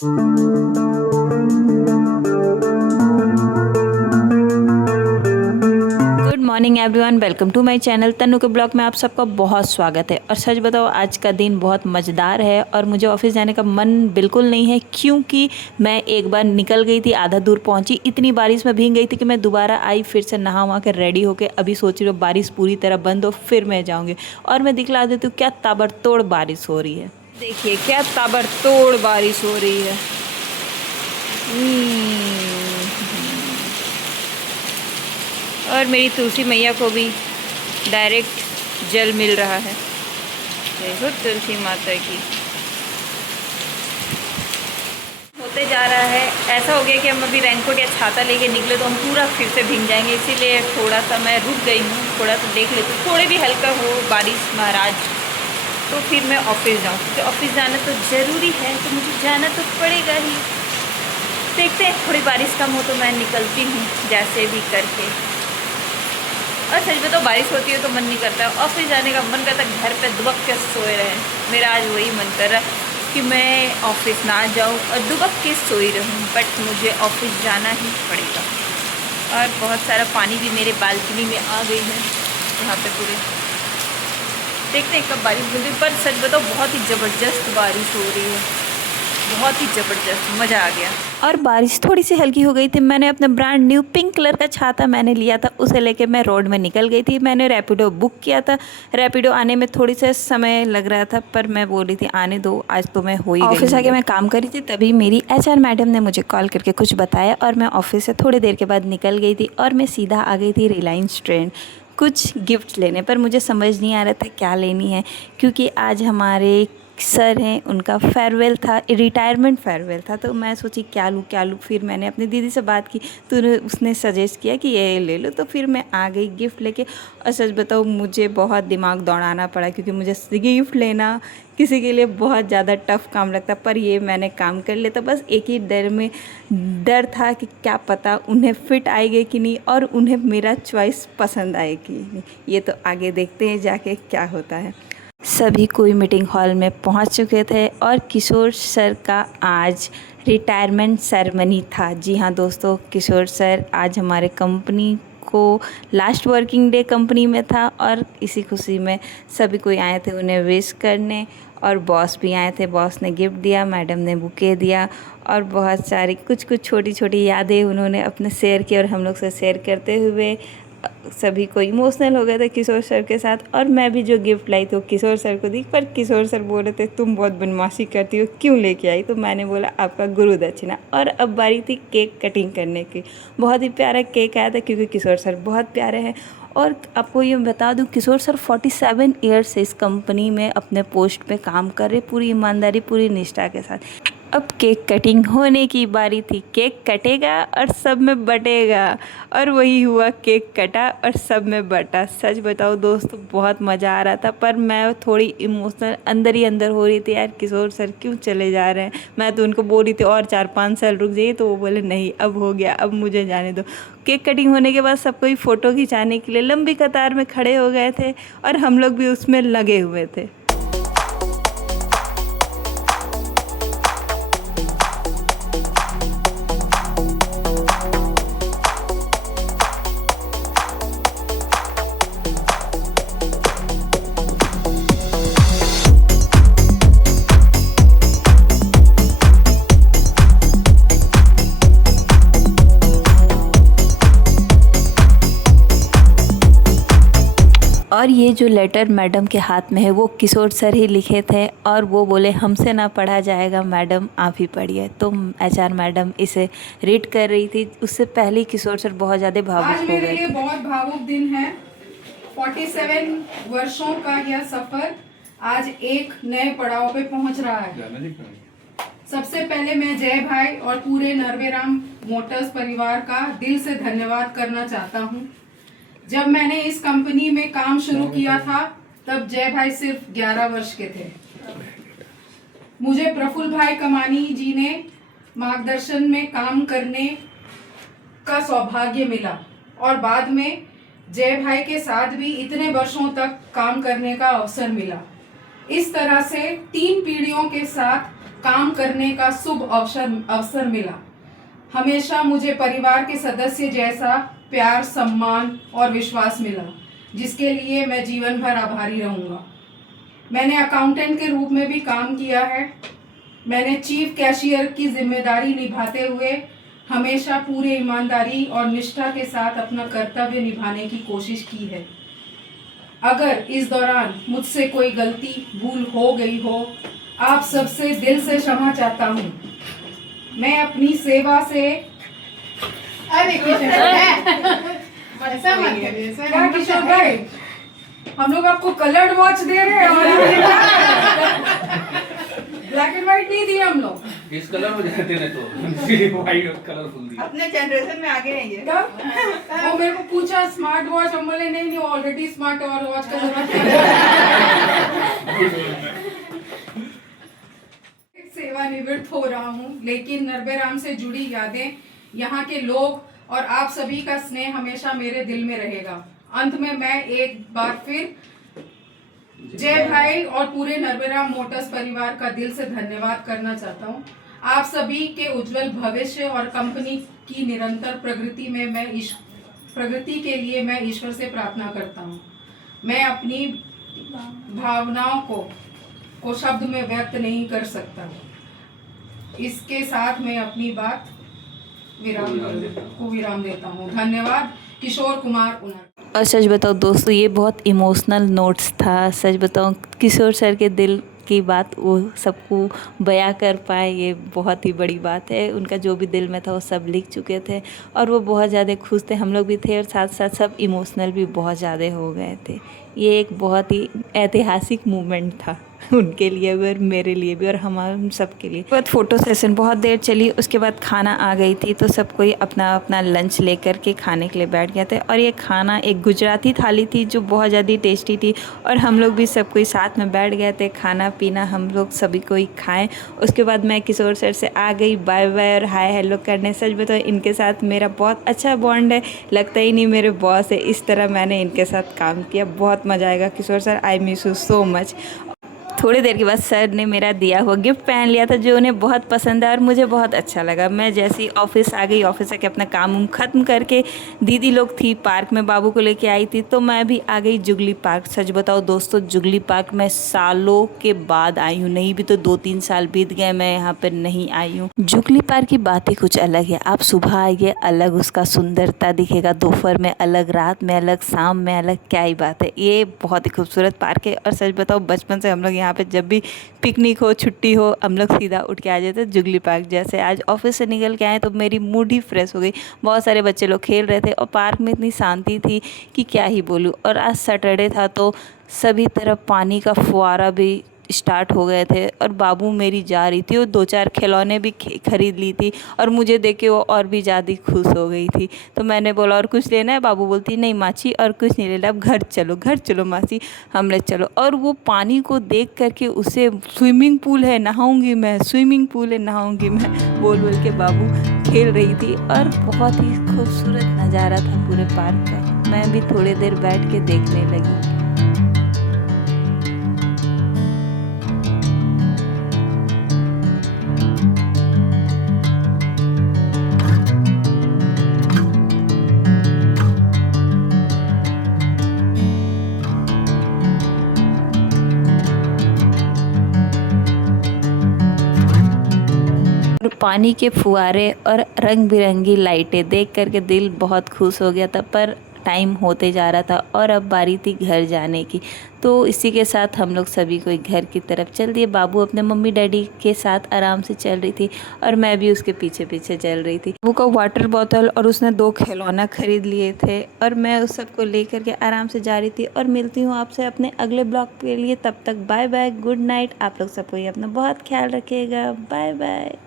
Good morning everyone, welcome to my channel Tannu के blog में आप सबका बहुत स्वागत है। और सच बताओ, आज का दिन बहुत मज़ेदार है और मुझे ऑफिस जाने का मन बिल्कुल नहीं है, क्योंकि मैं एक बार निकल गई थी, आधा दूर पहुंची, इतनी बारिश में भीग गई थी कि मैं दोबारा आई, फिर से नहा वहा के रेडी होके अभी सोच रही हूँ बारिश पूरी तरह बंद हो फिर मैं जाऊँगी। और मैं दिखला देती हूँ क्या ताबड़तोड़ बारिश हो रही है। देखिए क्या ताबड़तोड़ बारिश हो रही है। और मेरी तुलसी मैया को भी डायरेक्ट जल मिल रहा है। देखो तुलसी माता की होते जा रहा है। ऐसा हो गया कि हम अभी रेनकोट या छाता लेके निकले तो हम पूरा फिर से भीग जाएंगे, इसीलिए थोड़ा सा मैं रुक गई हूँ, थोड़ा सा देख लेती हूँ, थोड़े भी हल्का हो बारिश महाराज तो फिर मैं ऑफिस जाऊँ, क्योंकि ऑफिस जाना तो ज़रूरी है, तो मुझे जाना तो पड़ेगा ही। देखते हैं, थोड़ी बारिश कम हो तो मैं निकलती हूँ जैसे भी करके। और सच में तो बारिश होती है तो मन नहीं करता है ऑफिस जाने का, मन करता है घर पे दुबक के सोए रहे। मेरा आज वही मन कर रहा है कि मैं ऑफिस ना जाऊं और दुबक के सोई रहूं, बट मुझे ऑफिस जाना ही पड़ेगा। और बहुत सारा पानी भी मेरे बालकनी में आ गई है यहाँ पे पूरे। देखते हैं कब बारिश होती है, पर सच बताओ बहुत ही ज़बरदस्त बारिश हो रही है, बहुत ही ज़बरदस्त, मज़ा आ गया। और बारिश थोड़ी सी हल्की हो गई थी, मैंने अपना ब्रांड न्यू पिंक कलर का छाता मैंने लिया था, उसे लेके मैं रोड में निकल गई थी। मैंने रैपिडो बुक किया था, रैपिडो आने में थोड़ी सा समय लग रहा था, पर मैं बोली थी आने दो, आज तो मैं हो ही गई। ऑफिस आके मैं काम करी थी, तभी मेरी एचआर मैडम ने मुझे कॉल करके कुछ बताया और मैं ऑफिस से थोड़ी देर के बाद निकल गई थी और मैं सीधा आ गई थी रिलायंस ट्रेंड कुछ गिफ्ट लेने। पर मुझे समझ नहीं आ रहा था क्या लेनी है, क्योंकि आज हमारे सर हैं, उनका फेयरवेल था, रिटायरमेंट फेयरवेल था, तो मैं सोची क्या लूँ। फिर मैंने अपनी दीदी से बात की तो उसने सजेस्ट किया कि ये ले लो, तो फिर मैं आ गई गिफ्ट लेके। और सच बताऊँ, मुझे बहुत दिमाग दौड़ाना पड़ा, क्योंकि मुझे गिफ्ट लेना किसी के लिए बहुत ज़्यादा टफ काम लगता, पर ये मैंने काम कर लिया। तो बस एक ही डर था कि क्या पता उन्हें फिट आएगी कि नहीं और उन्हें मेरा चॉइस पसंद आएगी नहीं। ये तो आगे देखते हैं जाके क्या होता है। सभी कोई मीटिंग हॉल में पहुंच चुके थे और किशोर सर का आज रिटायरमेंट सेरेमनी था। जी हाँ दोस्तों, किशोर सर आज हमारे कंपनी को लास्ट वर्किंग डे कंपनी में था और इसी खुशी में सभी कोई आए थे उन्हें विश करने। और बॉस भी आए थे, बॉस ने गिफ्ट दिया, मैडम ने बुके दिया और बहुत सारी कुछ छोटी छोटी यादें उन्होंने अपने शेयर की और हम लोग से शेयर करते हुए सभी को इमोशनल हो गए थे किशोर सर के साथ। और मैं भी जो गिफ्ट लाई थी वो किशोर सर को दी, पर किशोर सर बोल रहे थे तुम बहुत बदमाशी करती हो, क्यों लेके आई? तो मैंने बोला आपका गुरु दक्षिणा। और अब बारी थी केक कटिंग करने की। बहुत ही प्यारा केक आया था, क्योंकि किशोर सर बहुत प्यारे हैं। और आपको ये बता दूं, किशोर सर 47 ईयर्स से इस कंपनी में अपने पोस्ट पे काम कर रहे, पूरी ईमानदारी पूरी निष्ठा के साथ। अब केक कटिंग होने की बारी थी, केक कटेगा और सब में बटेगा, और वही हुआ, केक कटा और सब में बटा। सच बताओ दोस्तों, बहुत मज़ा आ रहा था, पर मैं थोड़ी इमोशनल अंदर ही अंदर हो रही थी, यार किशोर सर क्यों चले जा रहे हैं। मैं तो उनको बोल रही थी और 4-5 साल रुक जाइए, तो वो बोले नहीं अब हो गया, अब मुझे जाने दो। केक कटिंग होने के बाद सबको ही फ़ोटो खिंचाने के लिए लंबी कतार में खड़े हो गए थे और हम लोग भी उसमें लगे हुए थे। और ये जो लेटर मैडम के हाथ में है वो किशोर सर ही लिखे थे, और वो बोले हमसे ना पढ़ा जाएगा मैडम, आप ही पढ़िए। तो एचआर मैडम इसे रीड कर रही थी, उससे पहले किशोर सर बहुत ज़्यादा भावुक हो गए। आज मेरे लिए बहुत भावुक दिन है। 47 वर्षों का यह सफर आज एक नए पड़ाव पे पहुंच रहा है। सबसे पहले मैं जय भाई और पूरे नरवेराम मोटर्स परिवार का दिल से धन्यवाद करना चाहता हूं। जब मैंने इस कंपनी में काम शुरू किया था तब जय भाई सिर्फ 11 वर्ष के थे। मुझे प्रफुल्ल भाई कमानी जी ने मार्गदर्शन में काम करने का सौभाग्य मिला और बाद में जय भाई के साथ भी इतने वर्षों तक काम करने का अवसर मिला। इस तरह से 3 पीढ़ियों के साथ काम करने का शुभ अवसर मिला। हमेशा मुझे परिवार के सदस्य जैसा प्यार, सम्मान और विश्वास मिला, जिसके लिए मैं जीवन भर आभारी रहूँगा। मैंने अकाउंटेंट के रूप में भी काम किया है। मैंने चीफ कैशियर की जिम्मेदारी निभाते हुए हमेशा पूरी ईमानदारी और निष्ठा के साथ अपना कर्तव्य निभाने की कोशिश की है। अगर इस दौरान मुझसे कोई गलती भूल हो गई हो, आप सबसे दिल से क्षमा चाहता हूँ। मैं अपनी सेवा से क्या किशोर भाई, हम लोग आपको कलर्ड वॉच दे रहे हैं और ब्लैक एंड व्हाइट नहीं दिए हम लोग। इस कलर में देते हैं तो वाइट और कलरफुल दिया। अपने जनरेशन में आगे हैं ये। वो मेरे को पूछा स्मार्ट वॉच, हम बोले नहीं ऑलरेडी स्मार्ट और वॉच का जरूरत है। सेवानिवृत्त हो रहा हूँ, लेकिन नरबेराम से जुड़ी यादें, यहाँ के लोग और आप सभी का स्नेह हमेशा मेरे दिल में रहेगा। अंत में मैं एक बार फिर जय भाई और पूरे नरबेराम मोटर्स परिवार का दिल से धन्यवाद करना चाहता हूँ। आप सभी के उज्जवल भविष्य और कंपनी की निरंतर प्रगति के लिए मैं ईश्वर से प्रार्थना करता हूँ। मैं अपनी भावनाओं को शब्द में व्यक्त नहीं कर सकता। इसके साथ मैं अपनी बात विराम देता हूँ। धन्यवाद। किशोर कुमार उनर। और सच बताओ दोस्तों, ये बहुत इमोशनल नोट्स था। सच बताओ, किशोर सर के दिल की बात वो सबको बयां कर पाए, ये बहुत ही बड़ी बात है। उनका जो भी दिल में था वो सब लिख चुके थे और वो बहुत ज़्यादा खुश थे, हम लोग भी थे और साथ साथ सब इमोशनल भी बहुत ज़्यादा हो गए थे। ये एक बहुत ही ऐतिहासिक मूवमेंट था उनके लिए भी और मेरे लिए भी और हम सब के लिए। बाद फ़ोटो सेशन बहुत देर चली, उसके बाद खाना आ गई थी तो सब कोई अपना अपना लंच लेकर के खाने के लिए बैठ गए थे। और ये खाना एक गुजराती थाली थी जो बहुत ज़्यादा टेस्टी थी और हम लोग भी सब कोई साथ में बैठ गए थे, खाना पीना हम लोग सभी कोई खाएँ। उसके बाद मैं किशोर सर से आ गई बाय बाय और हाय हेलो करने। सच बताओ, इनके साथ मेरा बहुत अच्छा बॉन्ड है, लगता ही नहीं मेरे बॉस है। इस तरह मैंने इनके साथ काम किया, बहुत मज़ा आएगा। Kishore sir, I miss you so much. थोड़ी देर के बाद सर ने मेरा दिया हुआ गिफ्ट पहन लिया था जो उन्हें बहुत पसंद है और मुझे बहुत अच्छा लगा। मैं जैसे ही ऑफिस आ गई, ऑफिस आके अपना काम ख़त्म करके दीदी लोग थी पार्क में, बाबू को लेके आई थी तो मैं भी आ गई जुगली पार्क। सच बताओ दोस्तों, जुगली पार्क मैं सालों के बाद आई हूँ, नहीं भी तो 2-3 साल बीत गए मैं यहाँ पर नहीं आई हूँ। जुगली पार्क की बात ही कुछ अलग है। आप सुबह आइए, अलग उसका सुंदरता दिखेगा, दोपहर में अलग, रात में अलग, शाम में अलग, क्या ही बात है। ये बहुत ही खूबसूरत पार्क है और सच बताओ बचपन से हम लोग यहाँ पे जब भी पिकनिक हो, छुट्टी हो, हम लोग सीधा उठ के आ जाते जुगली पार्क। जैसे आज ऑफिस से निकल के आए तो मेरी मूड ही फ्रेश हो गई। बहुत सारे बच्चे लोग खेल रहे थे और पार्क में इतनी शांति थी कि क्या ही बोलूँ। और आज सैटरडे था तो सभी तरफ पानी का फुहारा भी स्टार्ट हो गए थे और बाबू मेरी जा रही थी, वो 2-4 खिलौने भी खरीद ली थी और मुझे देख के वो और भी ज़्यादा खुश हो गई थी। तो मैंने बोला और कुछ लेना है? बाबू बोलती नहीं माची और कुछ नहीं लेना, अब घर चलो मासी, हमने चलो। और वो पानी को देख करके उसे स्विमिंग पूल है नहाऊंगी मैं, स्विमिंग पूल है नहाऊंगी मैं बोल बोल के बाबू खेल रही थी और बहुत ही खूबसूरत नज़ारा था पूरे पार्क का। मैं भी थोड़ी देर बैठ के देखने लगी। पानी के फुहारे और रंग बिरंगी लाइटें देख करके दिल बहुत खुश हो गया था। पर टाइम होते जा रहा था और अब बारी थी घर जाने की। तो इसी के साथ हम लोग सभी कोई घर की तरफ चल दिए। बाबू अपने मम्मी डैडी के साथ आराम से चल रही थी और मैं भी उसके पीछे पीछे चल रही थी। बाबू का वाटर बोतल और उसने 2 खिलौना खरीद लिए थे और मैं उस सबको लेकर के आराम से जा रही थी। और मिलती हूँ आपसे अपने अगले ब्लॉग के लिए, तब तक बाय बाय, गुड नाइट। आप लोग सबको अपना बहुत ख्याल रखिएगा, बाय बाय।